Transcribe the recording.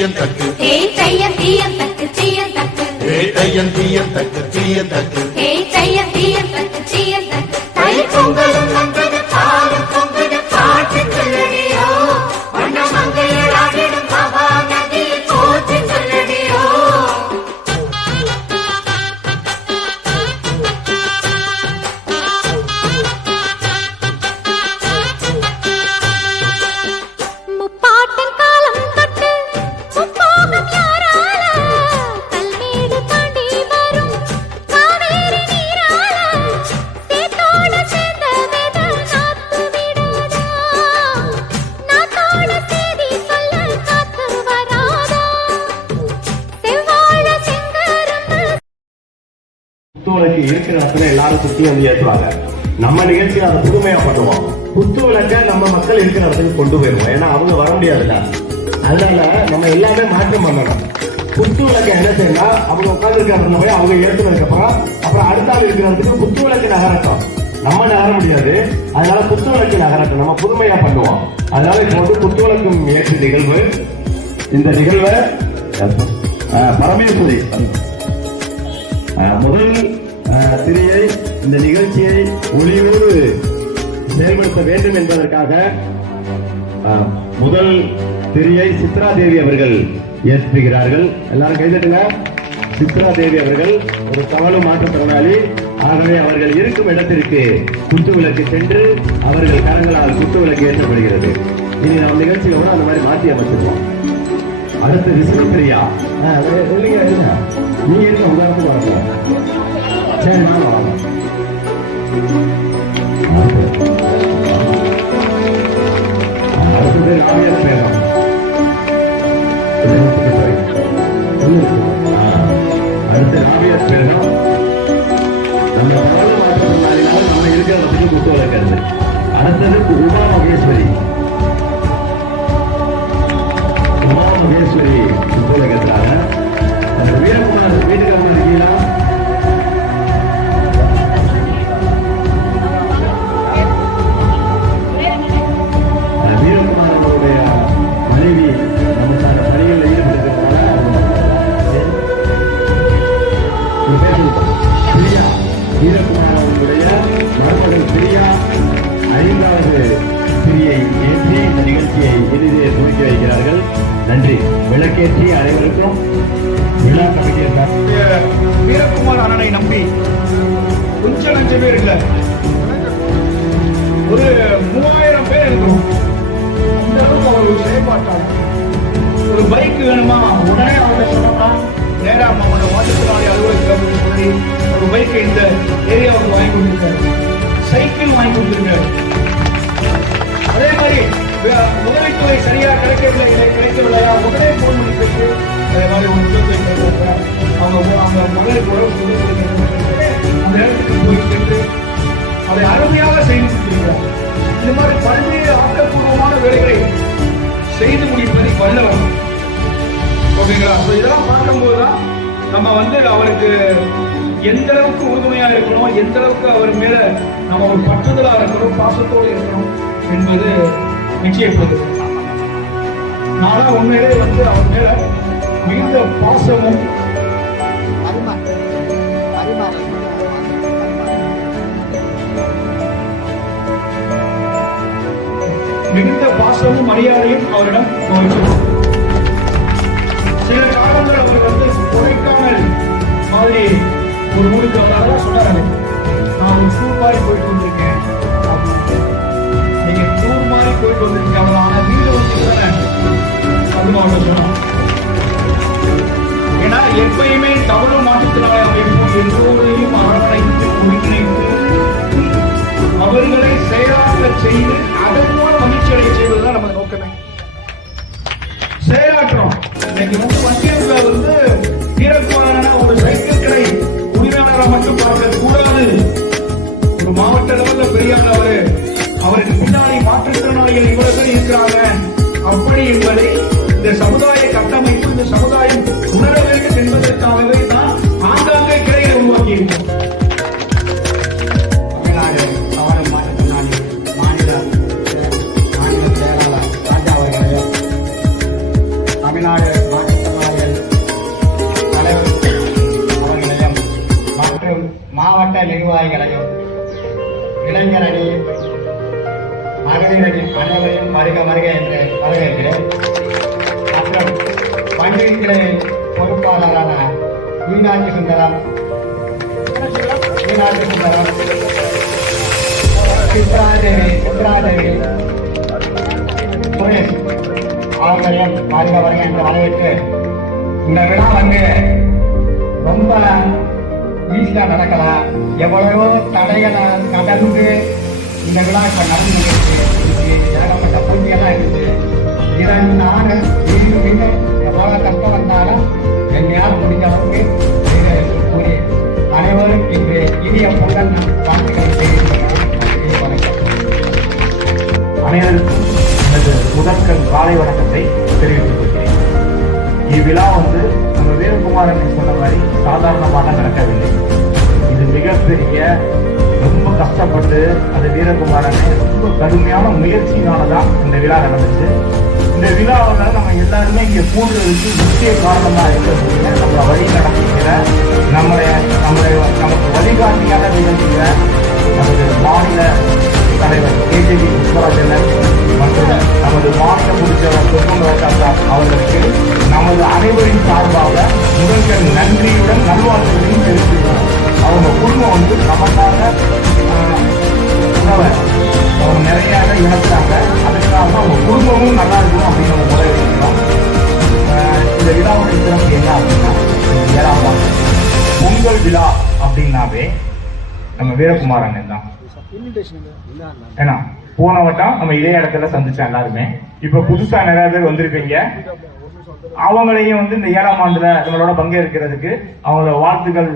தீயன் தக்கு ஹே தையன் தீயன் தக்கு தீயன் தக்கு ஹே தையன் தீயன் தக்கு தீயன் தக்கு ஹே தையன் தீயன் தக்கு தீயன் தக்கு தை பொங்கலும் வந்தது பாலும் பொங்குது பாட்டு சொல்லடியோ வண்ண மங்கையராகிடும் பவா நதியில் போற்றி சொல்லடியோ முப்பாட்டன் காலம் தொட்டு முப்போகம் யாரால கல்மேடு தாண்டி வரும் காவேரி நீரால சேத்தோட சேர்ந்த வேத நாத்து விடாதா நாத்தோட சேதி சொல்ல காத்து வராதா செவ்வாழ செங்கரும்பு குத்துவிளக்கு இருக்கிற இடத்துல எல்லாரும் சுத்தி வந்து ஏற்றுவாங்க. நம்ம நிகழ்ச்சியை அதை புதுமையா பண்ணுவோம். குத்து விளக்க நம்ம மக்கள் இருக்கிற இடத்துக்கு கொண்டு போயிருவோம். ஏன்னா அவங்க வர முடியாதுல்ல. அதனால நம்ம எல்லாமே மாற்றம் பண்ணணும். குத்து விளக்க என்ன செய்யணும், அவங்க உட்கார்ந்து இருக்கிற இடத்துல போய் அவங்க ஏற்றுனதுக்கு அப்புறம் அடுத்த ஆள் இருக்கிற இடத்துக்கு குத்து விளக்கு நகரட்டும். நம்ம நகர முடியாது. அதனால குத்து விளக்கு நகரட்டும். நம்ம புதுமையா பண்ணுவோம். அதனால இப்போ வந்து குத்து விளக்கும் ஏற்று நிகழ்வு. இந்த நிகழ்வை பரமேஸ்வரி முதல் திரையை இந்த நிகழ்ச்சியை ஒளியோடு செயல்படுத்த வேண்டும் என்பதற்காக முதல் திரையை சித்ரா தேவி அவர்கள் ஏற்றுகிறார்கள். எல்லாரும் கைதட்டுங்க. சித்ரா தேவி அவர்கள் ஒரு சவாலும் மாற்றுத்திறனாளி. ஆகவே அவர்கள் இருக்கும் இடத்திற்கு குத்து விளக்கு சென்று அவர்கள் கரங்களால் குத்து விளக்கு ஏற்றப்படுகிறது. இனி நாம் நிகழ்ச்சியோட அந்த மாதிரி மாற்றி அமைச்சிருவோம். அடுத்து விஷ்ணுபிரியா நீங்க இருக்க உதாரணத்துக்கு வரலாம். சரி நான் வரலாம். அடுத்தது ராமியர் பேரம். அடுத்து ராமியர் பேரம். நம்ம பரவல் மாற்றத்தினால நம்ம இருக்கிற இடத்துக்கு குத்து விளக்கிறது. அடுத்தது உமா மகேஸ்வரி. உமா மகேஸ்வரி குத்து விளக்கிறாங்க. வீரகுமார் வீட்டுக்கு இருக்கீங்களா? வீரகுமார் அவருடைய மனைவி நமக்கான பணிகளில் ஈடுபட்டிருக்கிறதுனால பிரியா, வீரகுமார் அவர்களுடைய மருமகள் பிரியா 5வது பிரியை ஏற்றி இந்த நிகழ்ச்சியை இறுதியை துவக்கி வைக்கிறார்கள். நன்றி. விளக்கேற்றி அனைவருக்கும் விழா கமிட்டியிருந்தார். வீரகுமார் அண்ணனை நம்பி கொஞ்சம் 5 பேர் இல்ல, ஒரு 3000 பேர் இருக்கும். அந்த அளவுக்கு அவர் ஒரு செயல்பாட்டாளர். ஒரு பைக் வேணுமா உடனே அவங்க சொன்னோம்னா நேரா அவங்களோட மாற்றுத்திறனாளி அலுவலகத்தில் சொல்லி ஒரு பைக்கை இந்த ஏரியாவுக்கு வாங்கி கொடுத்துருக்காரு. சைக்கிள் வாங்கி கொடுத்துருக்காரு. அதே மாதிரி உதவித்தொகை சரியா கிடைக்கவில்லையா உடனே போன் பண்ணி பேசி அதே மாதிரி ஒரு உதவித்தொகை அவங்க மகளுக்கு உறவு அந்த இடத்துக்கு போய் சென்று அதை அருமையாக செய்து கொடுத்திருக்கிறார். இந்த மாதிரி பல்வேறு ஆக்கப்பூர்வமான வேலைகளை செய்து முடிப்பதை வல்லவர். ஓகேங்களா? இதெல்லாம் பார்க்கும்போதுதான் நம்ம அவருக்கு எந்த அளவுக்கு உறுதுணையா இருக்கணும், எந்த அளவுக்கு அவர் மேல நம்ம ஒரு பற்றுதலா இருக்கணும், பாசத்தோடு இருக்கணும் என்பது நிச்சயப்படுது. நானா உண்மையிலே அவர் மேல மிகுந்த பாசமும் மரியாதையும் அவரிடம் சில காலங்கள் அவர் கொடைக்கானல் மாதிரி ஒரு ஊருக்கு வந்தாலும் சொன்னாரு, நான் ஒரு டூர் மாதிரி போயிட்டு வந்திருக்கேன். நீங்க டூர் மாதிரி போயிட்டு வந்திருக்கீங்க, ஆனா வீடு அது மாவட்டம் சொன்னான். ஏன்னா எப்பயுமே தமிழ் மாற்றத்தினாலே அமைப்பும் எல்லோரையும் அரவணைத்து ஒருங்கிணைத்து அவர்களை செயலாக்க செய்து அதன் மூலம் மகிழ்ச்சி அடைய செய்வதுதான் நம்ம நோக்கமே. செயலாற்றோம். இன்னைக்கு மத்தியத்துல வீரகுமாரான ஒரு சைக்கிள் கடை உரிமையாளராக மட்டும் பார்க்க கூடாது. ஒரு மாவட்ட லெவலில் பெரியார் அவருக்கு பின்னாடி மாற்றுத்திறனாளிகள் இவ்வளவு பேர் இருக்கிறாங்க அப்படி என்பதை இந்த சமுதாய கட்டமைப்பு இந்த சமுதாயம் உணர வேண்டும் என்பதற்காகவே தான் ஆங்காங்கே கிளைகளை உருவாக்கி இருக்கோம். தமிழ்நாடு சமூக மாற்றுத்திறனாளி மாநில செயலாளர் ராஜா அவர்களே, தமிழ்நாடு மாவட்ட நிர்வாகிகளையும் இளைஞர் அணி மகளிர் அணி அனைவரையும் வருக வருக என்று வரவேற்கிறேன். மற்றும் பண்டிகை கிளை பொறுப்பாளரான மீனாட்சி சுந்தரம் சித்ராதேவி சுரேஷ் அவர்களையும் வருக வருக என்று வரவேற்று இந்த விழா வந்து ரொம்ப ஈஸியா நடக்கலாம். எவ்வளவோ தடைகளை கடந்து இந்த விழா இப்ப நடந்துருக்கு. ஏகப்பட்ட போட்டியெல்லாம் இருக்கு. இதன் நாடு இன்னும் எவ்வளவு கஷ்டம் வந்தாலும் என்னையால் முடிஞ்ச அளவுக்கு கூறி அனைவரும் இன்று இனிய பொங்கல் வாழ்த்துக்களை தெரிவிக்கிறேன். அனைவருக்கும் எனது முதற்கண் காலை வணக்கத்தை தெரிவித்துக் கொள்கிறேன். இவ்விழா வந்து நம்ம வீரகுமாரன் சொன்ன மாதிரி சாதாரணமாக நடக்கவில்லை. இது மிகப்பெரிய ரொம்ப கஷ்டப்பட்டு அந்த வீரகுமாரனை ரொம்ப கடுமையான முயற்சியினாலதான் இந்த விழா நடந்துச்சு. இந்த விழாவில் நம்ம எல்லாருமே இங்கே கூடுறதுக்கு முக்கிய காரணமா இருக்கிறது நம்மளை வழி நடத்துகிற நமக்கு வழிகாட்டியாக நிகழ்ச்சிய நமது மாநில தலைவர் கேஜிபி புஷ்பராஜன் மற்றும் நமது மாநில முடிச்சவர் சுப்பராஜா அவர்களுக்கு நமது அனைவரின் சார்பாக முதல்கள் நன்றியுடன் நல்வாழ்த்துகளையும் தெரிவித்துள்ளனர். அவங்க குடும்பம் வந்து நமக்காக உணவை அவங்க நிறைய இழக்கிறாங்க. அதுக்காக தான் அவங்க குடும்பமும் நல்லா இருக்கணும் அப்படின்னு நம்ம முறை வைக்கிறோம். இந்த விழாவுடைய சிறப்பு என்ன அப்படின்னா 7ஆம் ஆண்டு பொங்கல் விழா அப்படின்னாவே நம்ம வீரகுமார் அண்ணன் தான். ஏன்னா போன வட்டம் நம்ம இதே இடத்துல சந்திச்சோம் எல்லாருமே. இப்ப புதுசா நிறைய பேர் வந்திருப்பீங்க. அவங்களையும் வந்து இந்த 7ஆம் ஆண்டுல நம்மளோட பங்கேற்கிறதுக்கு அவங்களோட வாழ்த்துக்கள்.